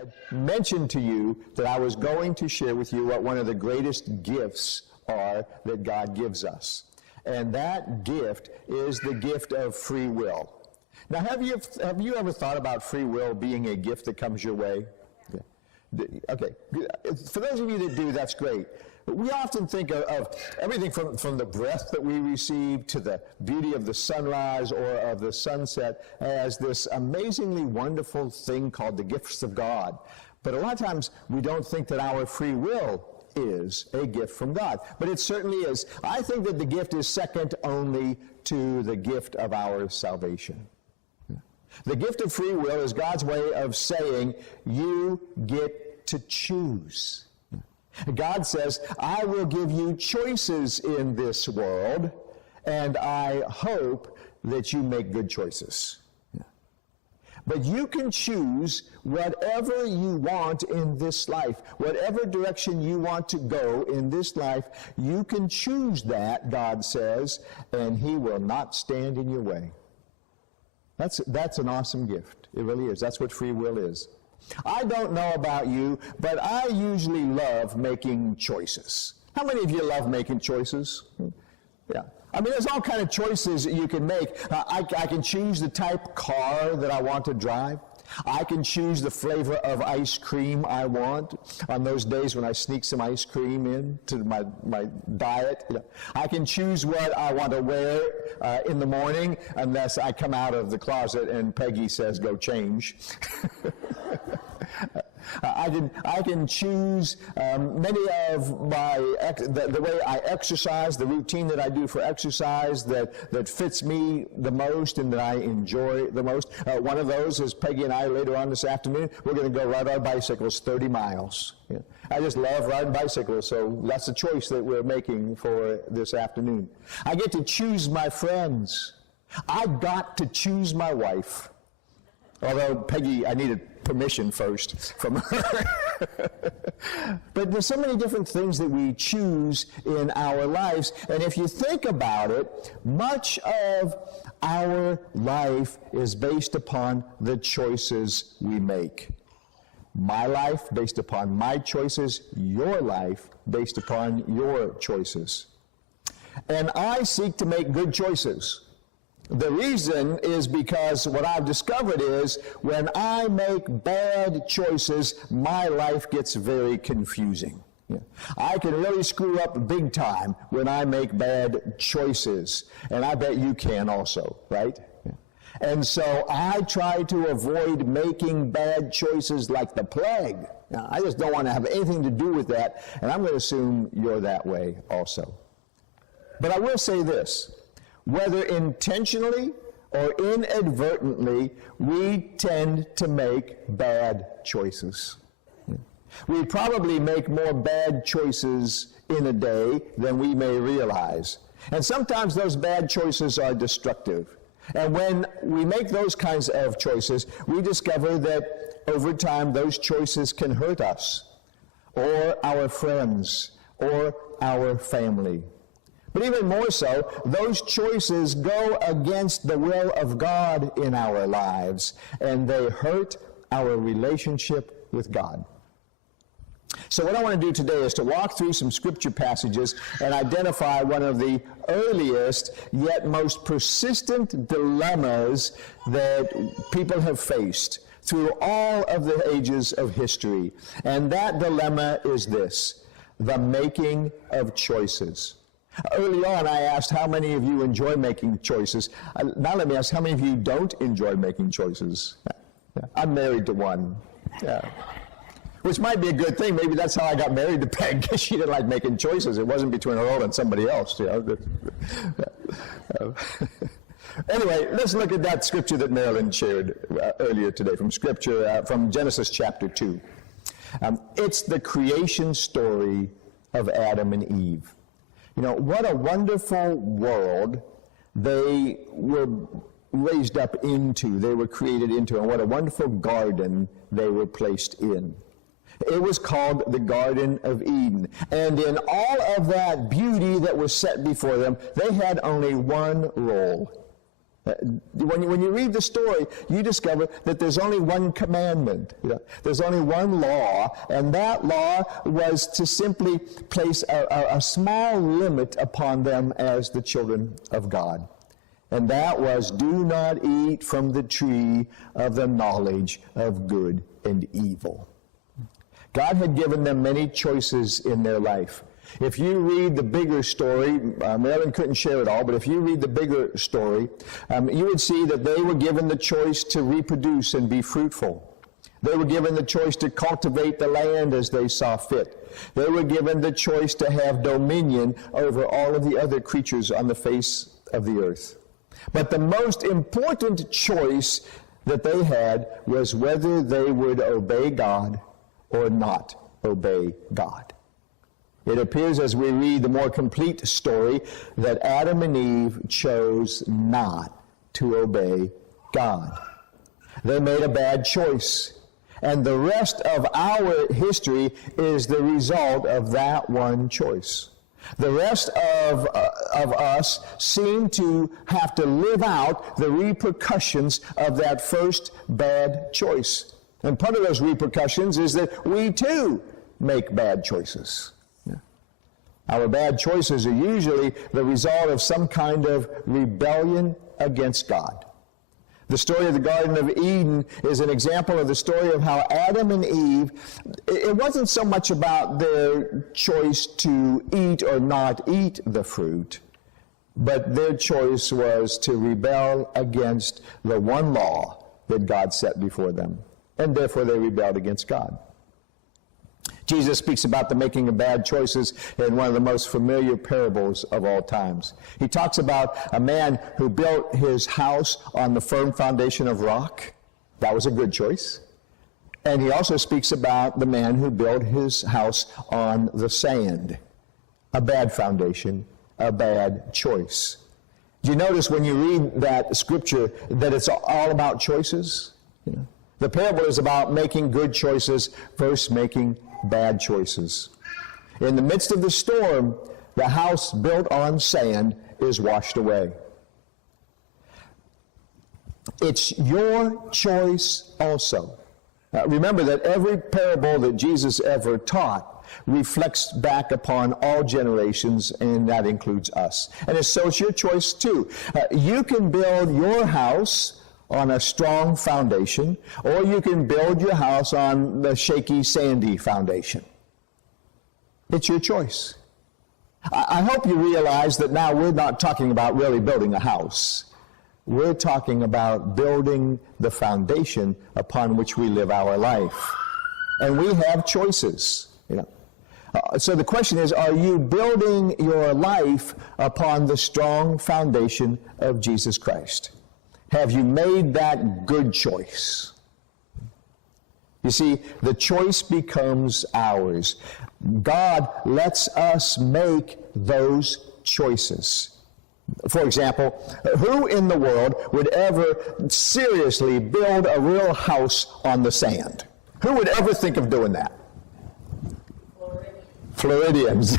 had mentioned to you that I was going to share with you what one of the greatest gifts are that God gives us. And that gift is the gift of free will. Now, have you ever thought about free will being a gift that comes your way? Okay. For those of you that do, that's great. But we often think of everything from the breath that we receive to the beauty of the sunrise or of the sunset as this amazingly wonderful thing called the gifts of God. But a lot of times we don't think that our free will is a gift from God. But it certainly is. I think that the gift is second only to the gift of our salvation. The gift of free will is God's way of saying, you get to choose. God says, I will give you choices in this world, and I hope that you make good choices. But you can choose whatever you want in this life. Whatever direction you want to go in this life, you can choose that, God says, and He will not stand in your way. That's an awesome gift. It really is. That's what free will is. I don't know about you, but I usually love making choices. How many of you love making choices? Yeah. I mean, there's all kind of choices that you can make. I can choose the type of car that I want to drive. I can choose the flavor of ice cream I want on those days when I sneak some ice cream into my diet. I can choose what I want to wear in the morning unless I come out of the closet and Peggy says, go change. I can choose many of the way I exercise, the routine that I do for exercise that fits me the most and that I enjoy the most. One of those is Peggy and I later on this afternoon, we're going to go ride our bicycles 30 miles. Yeah. I just love riding bicycles, so that's a choice that we're making for this afternoon. I get to choose my friends. I got to choose my wife. Although Peggy, I needed permission first from her. But there's so many different things that we choose in our lives. And if you think about it, much of our life is based upon the choices we make. My life based upon my choices, your life based upon your choices. And I seek to make good choices. The reason is because what I've discovered is when I make bad choices, my life gets very confusing. Yeah. I can really screw up big time when I make bad choices. And I bet you can also, right? Yeah. And so I try to avoid making bad choices like the plague. Now, I just don't want to have anything to do with that, and I'm going to assume you're that way also. But I will say this. Whether intentionally or inadvertently, we tend to make bad choices. We probably make more bad choices in a day than we may realize. And sometimes those bad choices are destructive. And when we make those kinds of choices, we discover that over time those choices can hurt us, or our friends, or our family. But even more so, those choices go against the will of God in our lives, and they hurt our relationship with God. So what I want to do today is to walk through some scripture passages and identify one of the earliest yet most persistent dilemmas that people have faced through all of the ages of history. And that dilemma is this: the making of choices. Early on, I asked how many of you enjoy making choices. Now let me ask, how many of you don't enjoy making choices? I'm married to one. Yeah. Which might be a good thing. Maybe that's how I got married to Peg, because she didn't like making choices. It wasn't between her and somebody else. You know. Anyway, let's look at that scripture that Marilyn shared earlier today from Scripture, from Genesis chapter 2. It's the creation story of Adam and Eve. You know, what a wonderful world they were raised up into, they were created into, and what a wonderful garden they were placed in. It was called the Garden of Eden. And in all of that beauty that was set before them, they had only one role. When you read the story, you discover that there's only one commandment. There's only one law, and that law was to simply place a small limit upon them as the children of God. And that was, do not eat from the tree of the knowledge of good and evil. God had given them many choices in their life. If you read the bigger story, Marilyn couldn't share it all, but if you read the bigger story, you would see that they were given the choice to reproduce and be fruitful. They were given the choice to cultivate the land as they saw fit. They were given the choice to have dominion over all of the other creatures on the face of the earth. But the most important choice that they had was whether they would obey God or not obey God. It appears as we read the more complete story that Adam and Eve chose not to obey God. They made a bad choice. And the rest of our history is the result of that one choice. The rest of us seem to have to live out the repercussions of that first bad choice. And part of those repercussions is that we too make bad choices. Our bad choices are usually the result of some kind of rebellion against God. The story of the Garden of Eden is an example of the story of how Adam and Eve, it wasn't so much about their choice to eat or not eat the fruit, but their choice was to rebel against the one law that God set before them, and therefore they rebelled against God. Jesus speaks about the making of bad choices in one of the most familiar parables of all times. He talks about a man who built his house on the firm foundation of rock. That was a good choice. And he also speaks about the man who built his house on the sand. A bad foundation, a bad choice. Do you notice when you read that scripture that it's all about choices? The parable is about making good choices versus making bad choices. In the midst of the storm, the house built on sand is washed away. It's your choice also. Remember that every parable that Jesus ever taught reflects back upon all generations, and that includes us. And so it's your choice too. You can build your house on a strong foundation, or you can build your house on the shaky, sandy foundation. It's your choice. I hope you realize that now we're not talking about really building a house. We're talking about building the foundation upon which we live our life. And we have choices, So the question is, are you building your life upon the strong foundation of Jesus Christ? Have you made that good choice? You see, the choice becomes ours. God lets us make those choices. For example, who in the world would ever seriously build a real house on the sand? Who would ever think of doing that? Floridians.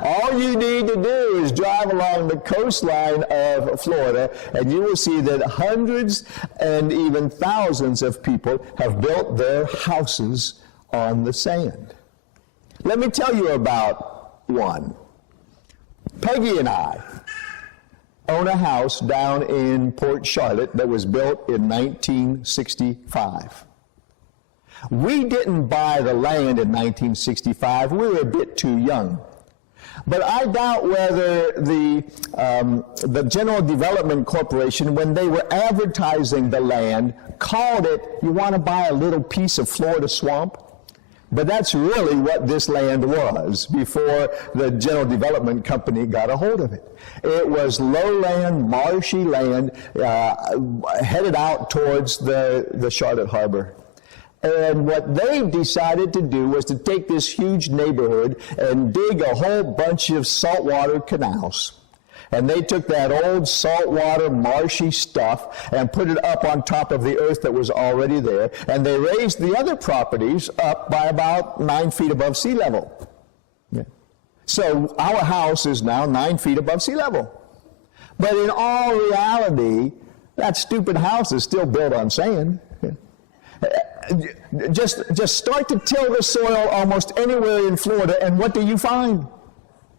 All you need to do is drive along the coastline of Florida, and you will see that hundreds and even thousands of people have built their houses on the sand. Let me tell you about one. Peggy and I own a house down in Port Charlotte that was built in 1965. We didn't buy the land in 1965. We were a bit too young. But I doubt whether the General Development Corporation, when they were advertising the land, called it, you want to buy a little piece of Florida swamp? But that's really what this land was before the General Development Company got a hold of it. It was lowland, marshy land headed out towards the Charlotte Harbor. And what they decided to do was to take this huge neighborhood and dig a whole bunch of saltwater canals. And they took that old saltwater, marshy stuff and put it up on top of the earth that was already there. And they raised the other properties up by about 9 feet above sea level. Yeah. So our house is now 9 feet above sea level. But in all reality, that stupid house is still built on sand. Just start to till the soil almost anywhere in Florida, and what do you find?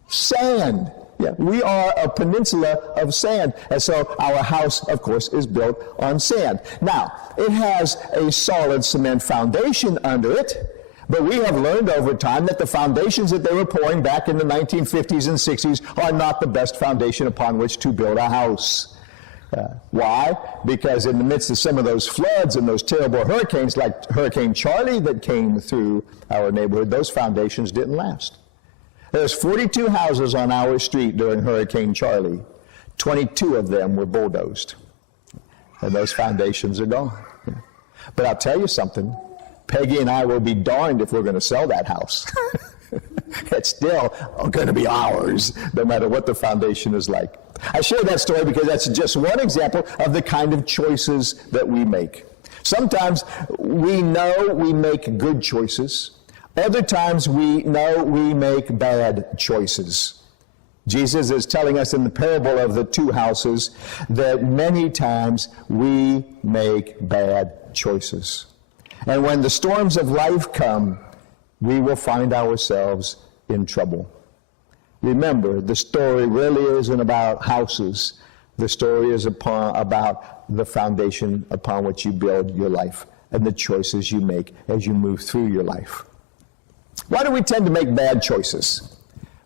Sand. Yeah, we are a peninsula of sand, and so our house, of course, is built on sand. Now, it has a solid cement foundation under it, but we have learned over time that the foundations that they were pouring back in the 1950s and 60s are not the best foundation upon which to build a house. Why? Because in the midst of some of those floods and those terrible hurricanes, like Hurricane Charlie that came through our neighborhood, those foundations didn't last. There's 42 houses on our street during Hurricane Charlie. 22 of them were bulldozed. And those foundations are gone. But I'll tell you something. Peggy and I will be darned if we're going to sell that house. It's still going to be ours, no matter what the foundation is like. I share that story because that's just one example of the kind of choices that we make. Sometimes we know we make good choices. Other times we know we make bad choices. Jesus is telling us in the parable of the two houses that many times we make bad choices. And when the storms of life come, we will find ourselves in trouble. Remember, the story really isn't about houses. The story is about the foundation upon which you build your life and the choices you make as you move through your life. Why do we tend to make bad choices?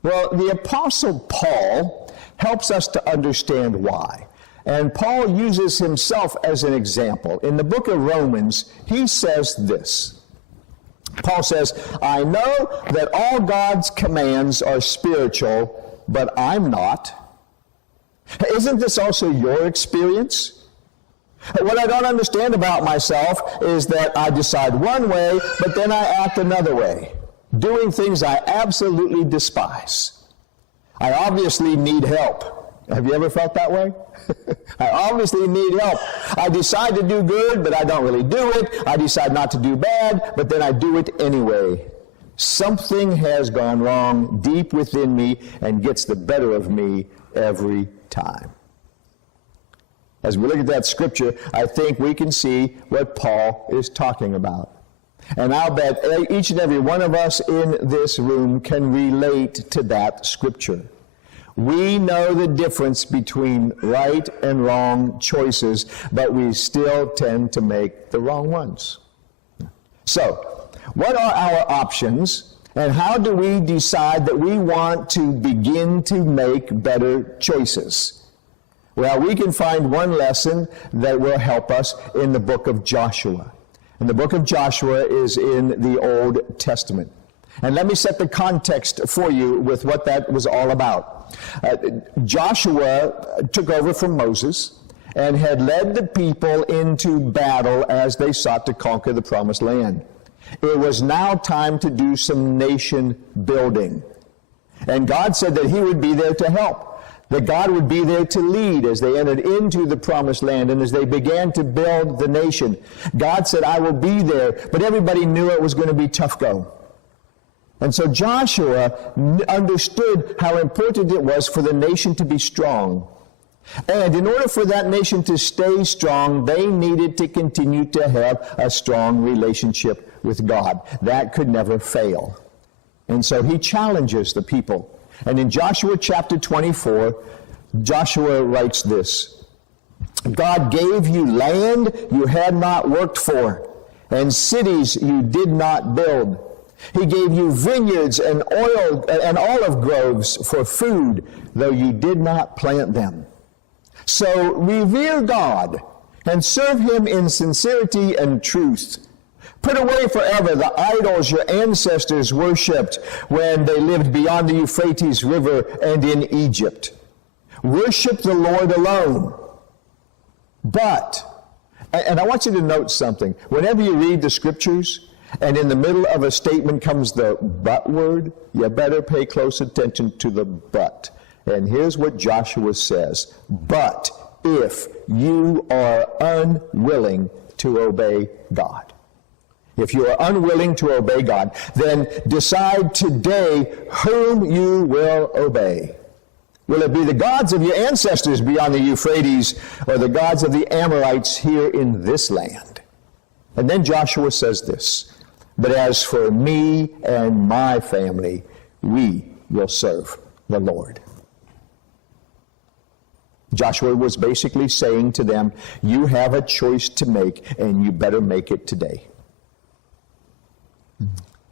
Well, the Apostle Paul helps us to understand why. And Paul uses himself as an example. In the book of Romans, he says this. Paul says, I know that all God's commands are spiritual, but I'm not. Isn't this also your experience? What I don't understand about myself is that I decide one way, but then I act another way, doing things I absolutely despise. I obviously need help. Have you ever felt that way? I obviously need help. I decide to do good, but I don't really do it. I decide not to do bad, but then I do it anyway. Something has gone wrong deep within me and gets the better of me every time. As we look at that scripture, I think we can see what Paul is talking about. And I'll bet each and every one of us in this room can relate to that scripture. We know the difference between right and wrong choices, but we still tend to make the wrong ones. So, what are our options, and how do we decide that we want to begin to make better choices? Well, we can find one lesson that will help us in the book of Joshua. And the book of Joshua is in the Old Testament. And let me set the context for you with what that was all about. Joshua took over from Moses and had led the people into battle as they sought to conquer the promised land. It was now time to do some nation building. And God said that he would be there to help, that God would be there to lead as they entered into the promised land and as they began to build the nation. God said, I will be there, but everybody knew it was going to be tough go. And so Joshua understood how important it was for the nation to be strong. And in order for that nation to stay strong, they needed to continue to have a strong relationship with God. That could never fail. And so he challenges the people. And in Joshua chapter 24, Joshua writes this, God gave you land you had not worked for, and cities you did not build. He gave you vineyards and olive groves for food, though you did not plant them. So revere God and serve him in sincerity and truth. Put away forever the idols your ancestors worshipped when they lived beyond the Euphrates River and in Egypt. Worship the Lord alone. But, and I want you to note something. Whenever you read the scriptures, and in the middle of a statement comes the but word, you better pay close attention to the but. And here's what Joshua says. But if you are unwilling to obey God. If you are unwilling to obey God, then decide today whom you will obey. Will it be the gods of your ancestors beyond the Euphrates, or the gods of the Amorites here in this land? And then Joshua says this, but as for me and my family, we will serve the Lord. Joshua was basically saying to them, you have a choice to make, and you better make it today.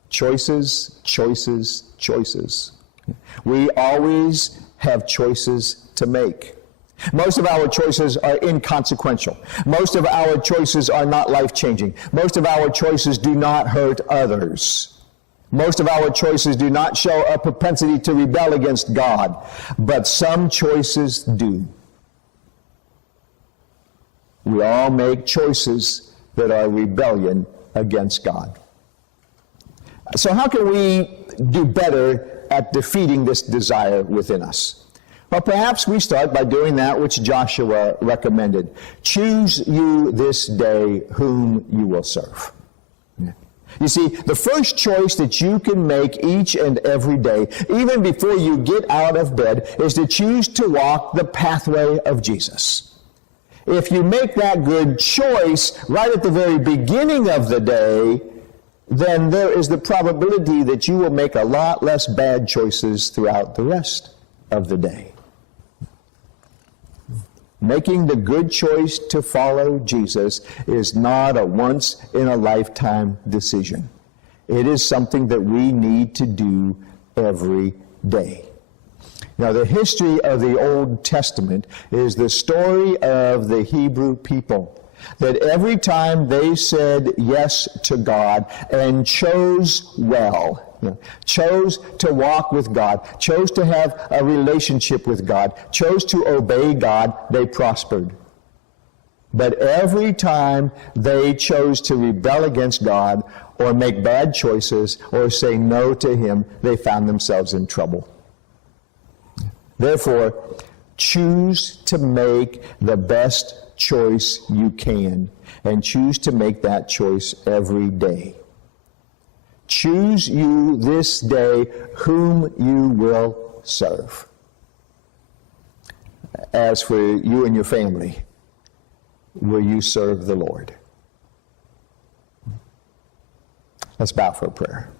Choices, choices, choices. We always have choices to make. Most of our choices are inconsequential. Most of our choices are not life-changing. Most of our choices do not hurt others. Most of our choices do not show a propensity to rebel against God. But some choices do. We all make choices that are rebellion against God. So how can we do better at defeating this desire within us? Well, perhaps we start by doing that which Joshua recommended. Choose you this day whom you will serve. You see, the first choice that you can make each and every day, even before you get out of bed, is to choose to walk the pathway of Jesus. If you make that good choice right at the very beginning of the day, then there is the probability that you will make a lot less bad choices throughout the rest of the day. Making the good choice to follow Jesus is not a once-in-a-lifetime decision. It is something that we need to do every day. Now, the history of the Old Testament is the story of the Hebrew people, that every time they said yes to God and chose well, chose to walk with God, chose to have a relationship with God, chose to obey God, they prospered. But every time they chose to rebel against God or make bad choices or say no to Him, they found themselves in trouble. Therefore, choose to make the best choice you can, and choose to make that choice every day. Choose you this day whom you will serve. As for you and your family, will you serve the Lord? Let's bow for a prayer.